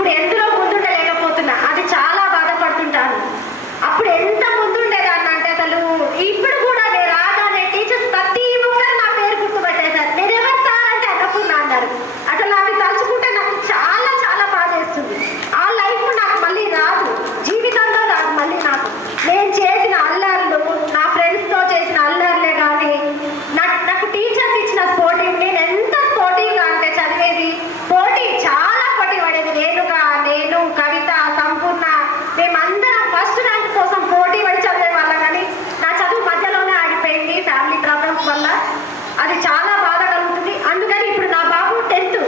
ఇప్పుడు ఎందులో ముందుండలేకపోతున్నా, అది చాలా బాధపడుతుంటాను. అప్పుడు ఎంత ముందుండేదాన్ని అంటే అసలు ఇప్పుడు కూడా నేను రాగానే టీచర్స్ ప్రతి ఒక్కరు నా పేరు గుర్తుపెట్టేశారు. నేను ఎవరు సార్ అంటే అన్నపూర్ణ అన్నారు. అసలు అవి తలుచుకుంటే నాకు చాలా చాలా బాధ వేస్తుంది. ఆ లైఫ్ నాకు మళ్ళీ రాదు, జీవితంలో రాదు మళ్ళీ నాకు. నేను చేసిన అల్లర్లు, నా ఫ్రెండ్స్తో చేసిన అల్లర్లే కానీ నాకు టీచర్స్ ఇచ్చిన స్పోర్టివ్. నేను ఎంత స్పోర్టివ్గా అంటే చదివేది పోటీ, చాలా పోటీ పడేది. నేను కవిత, సంపూర్ణ, మేమందరం ఫస్ట్ ర్యాంక్ కోసం పోటీ పడి చదివే వాళ్ళం. కానీ నా చదువు మధ్యలోనే ఆగిపోయింది ఫ్యామిలీ ప్రాబ్లమ్స్ వల్ల. అది చాలా బాధ కలుగుతుంది. అందుకని ఇప్పుడు నా బాబు 10th,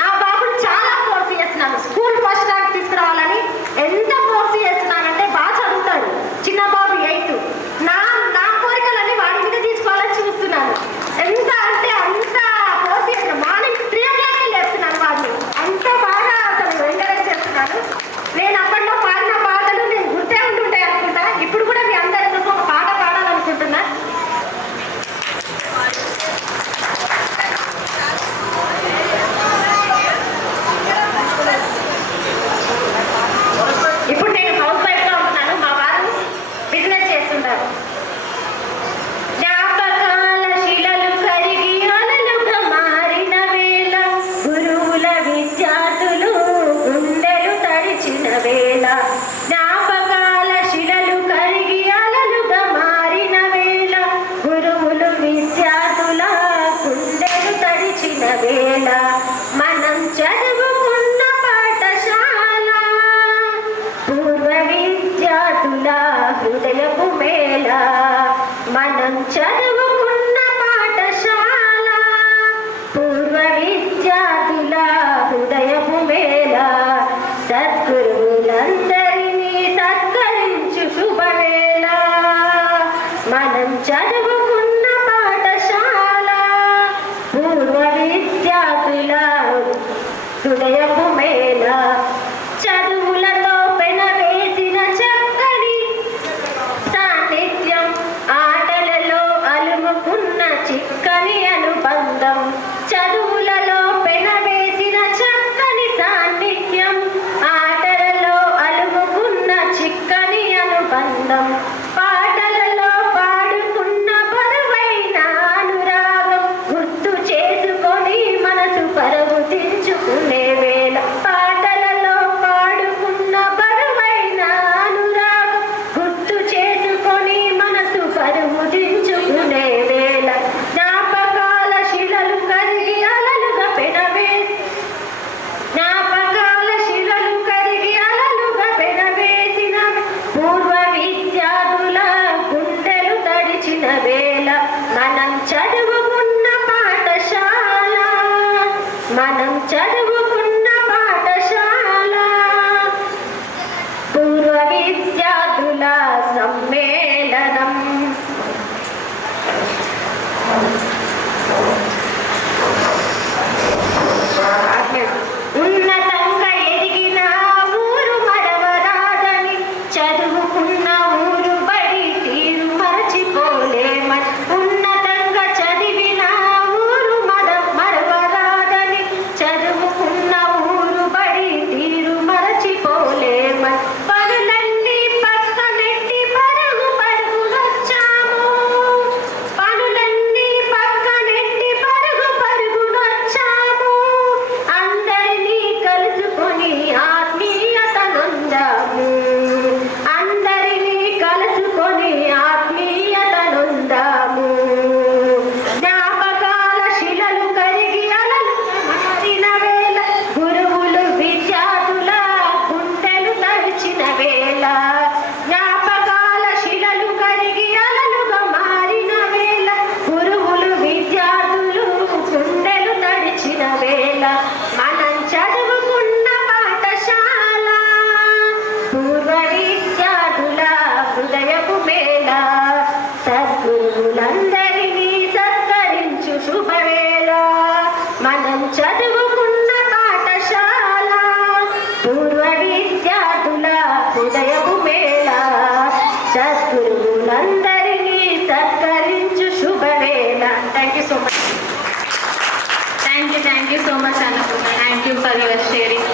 నా బాబుని చాలా ఫోర్స్ చేస్తున్నాను స్కూల్ ఫస్ట్ ర్యాంక్ తీసుకురావాలని. ఎంత ఫోర్స్ చేస్తున్నానంటే బాగా చదువుతాడు. చిన్న బాబు 8th. నా కోరికలన్నీ వాడి మీద తీసుకోవాలని చూస్తున్నాను. ఎంత అంటే అంత ఫోర్స్ చేస్తున్నాను. మార్నింగ్ 3 o'clock లేపుతున్నాను వాడిని. అంత బాగా అసలు ఎంకరేజ్ చేస్తున్నాను. నేను అప్పట్లో పాడిన పాటలు నేను గుర్తే ఉంటుంటాయి అనుకుంటా. ఇప్పుడు కూడా మీ అందరి కోసం ఒక పాట పాడాలనుకుంటున్నా. ఇప్పుడు నేను హౌస్ వైఫ్గా ఉంటున్నాను, మా వారు బిజినెస్ చేస్తుంటారు. జ్ఞాపకాల శిలలు కరిగి అలలుగా మారిన వేళ, గురువుల విద్యార్థులు గుండెలు తడిచిన వేళ. జ్ఞాపకాల శిలలు కరిగి అలలుగా మారిన వేళ, గురువులు విద్యార్థుల గుండెలు తడిచిన వేళ. మనం చదువుకున్న పాఠశాల పూర్వ విద్యార్థుల హృదయపు మేళ. మనం చదువుకున్న పాఠశాల పూర్వ విద్యార్థుల హృదయపు మేళ. సద్గురువులందరినీ సత్కరించు శుభవేళ. మనం చదువుకున్న పాఠశాల పూర్వ విద్యార్థుల హృదయపు మేళ. చదువులతో పెనవేసిన చక్కని సాన్నిధ్యం, ఆటలలో అలుముకున్న చిక్కని అనుబంధం. చదువులలో పెనవేసిన చక్కని సాన్నిధ్యం, ఆటలలో అలుముకున్న చిక్కని అనుబంధం. పాటలలో పాడుకున్న బరువైన అనురాగం, గుర్తు చేసుకొని మనసు పరుగు తెంచుకునే వేళ. పాటలలో పాడుకున్న బరువైన అనురాగం, గుర్తు చేసుకొని మనసు పరుగు తెంచుకునే వేళ. జ్ఞాపకాల శిలలు కరిగి అలలుగా జ్ఞాపకాల శిలలు కరిగి అలలుగా పెనవేసిన పూర్వ విద్యార్థుల గుండెలు తడిచిన వేళ. మనం చదువుకున్న పాఠశాల, మనం చదువుకున్న పాఠశాల పూర్వ విద్యార్థుల సమ్మేళనం. ఉన్నతంగా ఎదిగిన ఊరు మరవరాదని, చదువుకున్న ఊరు బడి తీరు మరచిపోలేమని. ఉన్నతంగా చదివిన ఊరు మరవరాదని, చదువుకున్న ఊరు బడి తీరు మరచిపోలేమని. పనులన్నీ పక్కనెట్టి పరుగు పరుగునొచ్చాము, పనులన్నీ పక్కనెట్టి పరుగు పరుగునొచ్చాము. అందరినీ కలుసుకొని ఆత్మీయతనుందాము, అందరినీ కలుసుకొని ఆత్మీయతనుందాము. జ్ఞాపకాల శిలలు కరిగి అలలుగా మారిన వేళ, గురువులు విద్యార్థుల గుండెలు తడిచిన వేళ. జ్ఞాపకాల శిలలు కరిగి అలలుగా మారిన వేళ, గురువులు విద్యార్థులు గుండెలు తడిచిన వేళ. మనం చదువుకున్న పాఠశాల పూర్వ విద్యార్థుల హృదయపు మేళ. సద్గురువులందరినీ సత్కరించు శుభవేళ. మనం చదువుకున్న పాఠశాల పూర్వ విద్యార్థుల హృదయపు మేళ. సద్గురువులందరినీ సత్కరించు శుభవేళ. Thank you so much. Thank you so much, Annapurna. Thank you for your sharing.